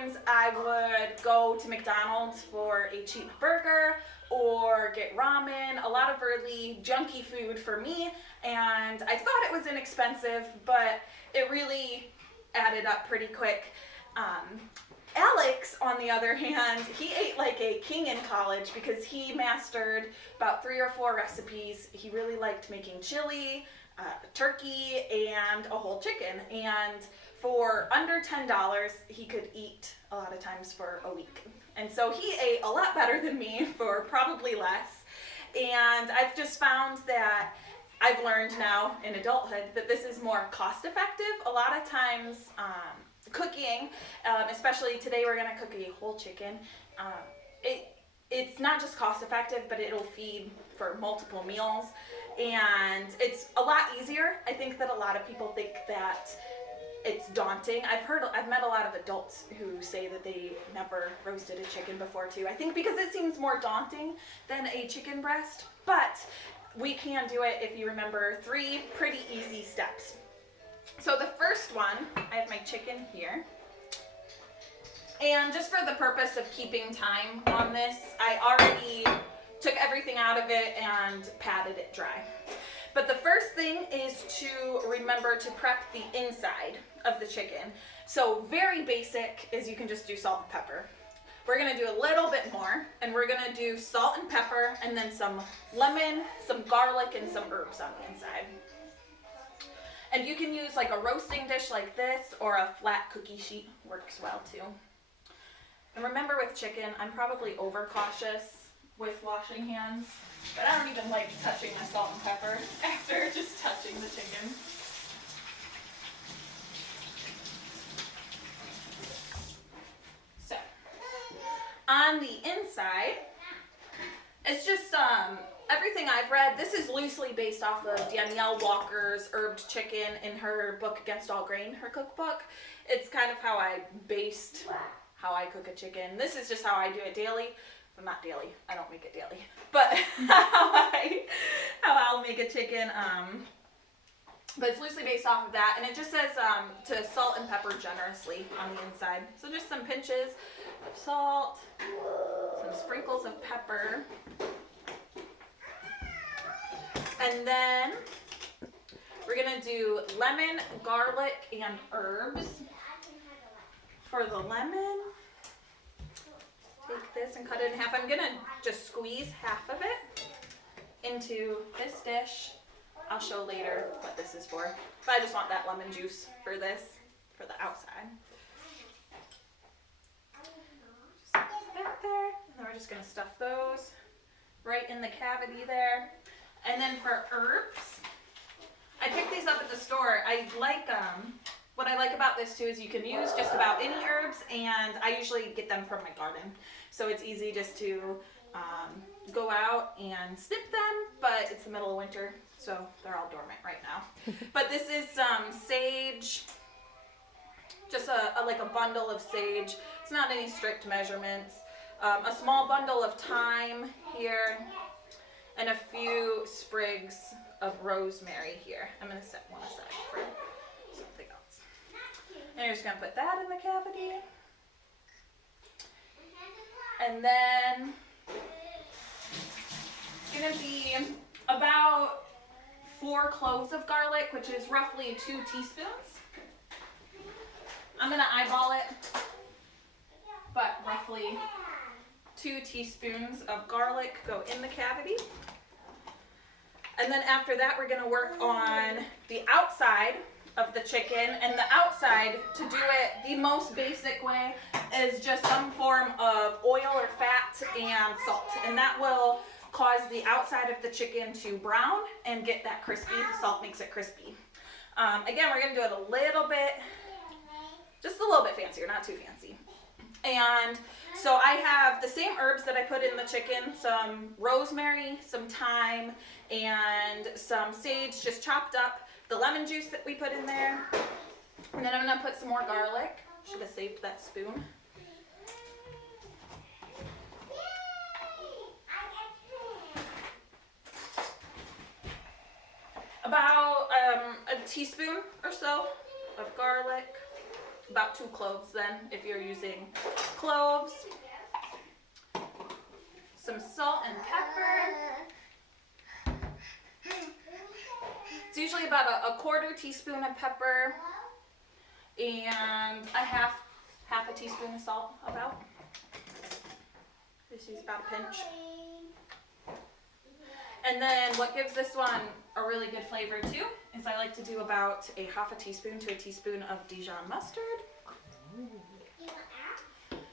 times I would go to McDonald's for a cheap burger or get ramen, a lot of really junky food for me, and I thought it was inexpensive, but it really added up pretty quick. Alex, on the other hand, he ate like a king in college because he mastered about 3 or 4 recipes. He really liked making chili, turkey, and a whole chicken. And for under $10, he could eat a lot of times for a week. And so he ate a lot better than me for probably less. And I've just found that I've learned now in adulthood that this is more cost effective. A lot of times, cooking, especially today we're gonna cook a whole chicken. It's not just cost effective, but it'll feed for multiple meals, and it's a lot easier. I think that a lot of people think that it's daunting. I've met a lot of adults who say that they've never roasted a chicken before too. I think because it seems more daunting than a chicken breast, but we can do it if you remember 3 pretty easy steps. So the first one, I have my chicken here. And just for the purpose of keeping time on this, I already took everything out of it and patted it dry. But the first thing is to remember to prep the inside of the chicken. So very basic is you can just do salt and pepper. We're gonna do a little bit more, and we're gonna do salt and pepper, and then some lemon, some garlic, and some herbs on the inside. And you can use like a roasting dish like this, or a flat cookie sheet works well too. And remember with chicken, I'm probably overcautious with washing hands, but I don't even like touching my salt and pepper after just touching the chicken. So, on the inside, it's just everything I've read. This is loosely based off of Danielle Walker's Herbed Chicken in her book Against All Grain, her cookbook. It's kind of how I based how I cook a chicken. This is just how I do it daily. Well, not daily, I don't make it daily, but how I'll make a chicken. But it's loosely based off of that, and it just says to salt and pepper generously on the inside. So just some pinches of salt, some sprinkles of pepper, and then we're gonna do lemon, garlic, and herbs. For the lemon, take this and cut it in half. I'm gonna just squeeze half of it into this dish. I'll show later what this is for, but I just want that lemon juice for this, for the outside. Just that there, and then we're just gonna stuff those right in the cavity there. And then for herbs, I picked these up at the store. What I like about this too is you can use just about any herbs, and I usually get them from my garden. So it's easy just to go out and snip them, but it's the middle of winter, so they're all dormant right now. But this is sage, just like a bundle of sage. It's not any strict measurements. A small bundle of thyme here, and a few sprigs of rosemary here. I'm going to set one aside for something else. And you're just going to put that in the cavity. And then it's going to be about 4 cloves of garlic, which is roughly 2 teaspoons. I'm going to eyeball it, but roughly 2 teaspoons of garlic go in the cavity. And then after that, we're going to work on the outside of the chicken. And the outside, to do it the most basic way, is just some form of oil or fat and salt. And that will cause the outside of the chicken to brown and get that crispy. The salt makes it crispy. Again, we're going to do it a little bit, just a little bit fancier, not too fancy. And so I have the same herbs that I put in the chicken, some rosemary, some thyme, and some sage just chopped up, the lemon juice that we put in there, and then I'm going to put some more garlic. Should have saved that spoon. About a teaspoon or so of garlic. About 2 cloves then, if you're using cloves. Some salt and pepper. It's usually about a 1/4 teaspoon of pepper and a half a teaspoon of salt about. Just use about a pinch. And then what gives this one a really good flavor too is I like to do about a 1/2 teaspoon to a teaspoon of Dijon mustard.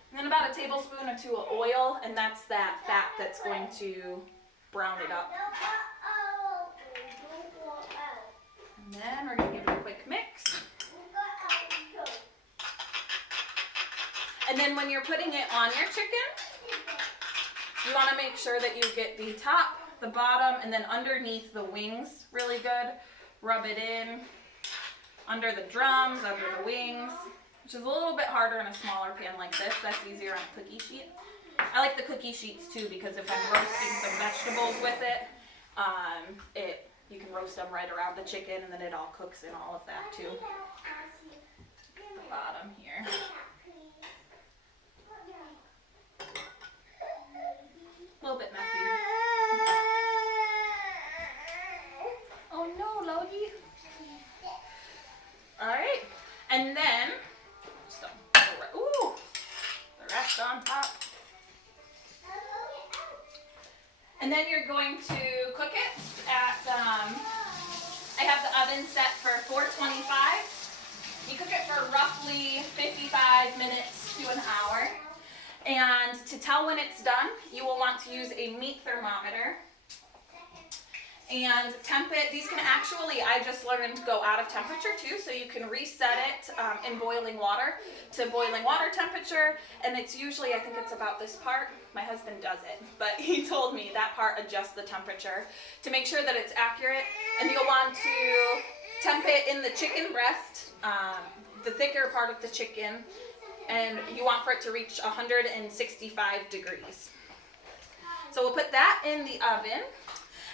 And then about a tablespoon or 2 of oil, and that's that fat that's going to brown it up. And then we're going to give it a quick mix. And then when you're putting it on your chicken, you want to make sure that you get the top, the bottom, and then underneath the wings really good. Rub it in under the drums, under the wings, which is a little bit harder in a smaller pan like this. That's easier on a cookie sheet. I like the cookie sheets too because if I'm roasting some vegetables with it, you can roast them right around the chicken and then it all cooks in all of that too. The bottom here. A little bit messy. Oh no, Logie. Alright, and then, the rest on top. And then you're going to cook it at, I have the oven set for 425. You cook it for roughly 55 minutes to an hour. And to tell when it's done, you will want to use a meat thermometer and temp it. These can actually, I just learned, go out of temperature too, so you can reset it in boiling water to boiling water temperature, and it's usually, I think it's about this part. My husband does it, but he told me that part adjusts the temperature to make sure that it's accurate. And you'll want to temp it in the chicken breast, the thicker part of the chicken, and you want for it to reach 165 degrees. So we'll put that in the oven.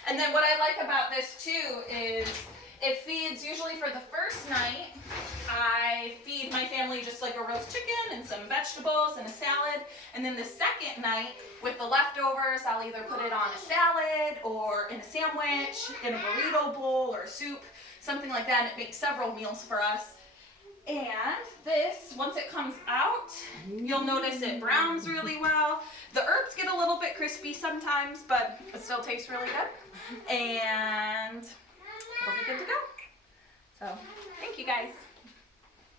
And then what I like about this too is it feeds, usually for the first night, I feed my family just like a roast chicken and some vegetables and a salad. And then the second night, with the leftovers, I'll either put it on a salad or in a sandwich, in a burrito bowl or a soup, something like that. And it makes several meals for us. And this, once it comes out, you'll notice it browns really well. The herbs get a little bit crispy sometimes, but it still tastes really good. And it'll be good to go. So, thank you guys.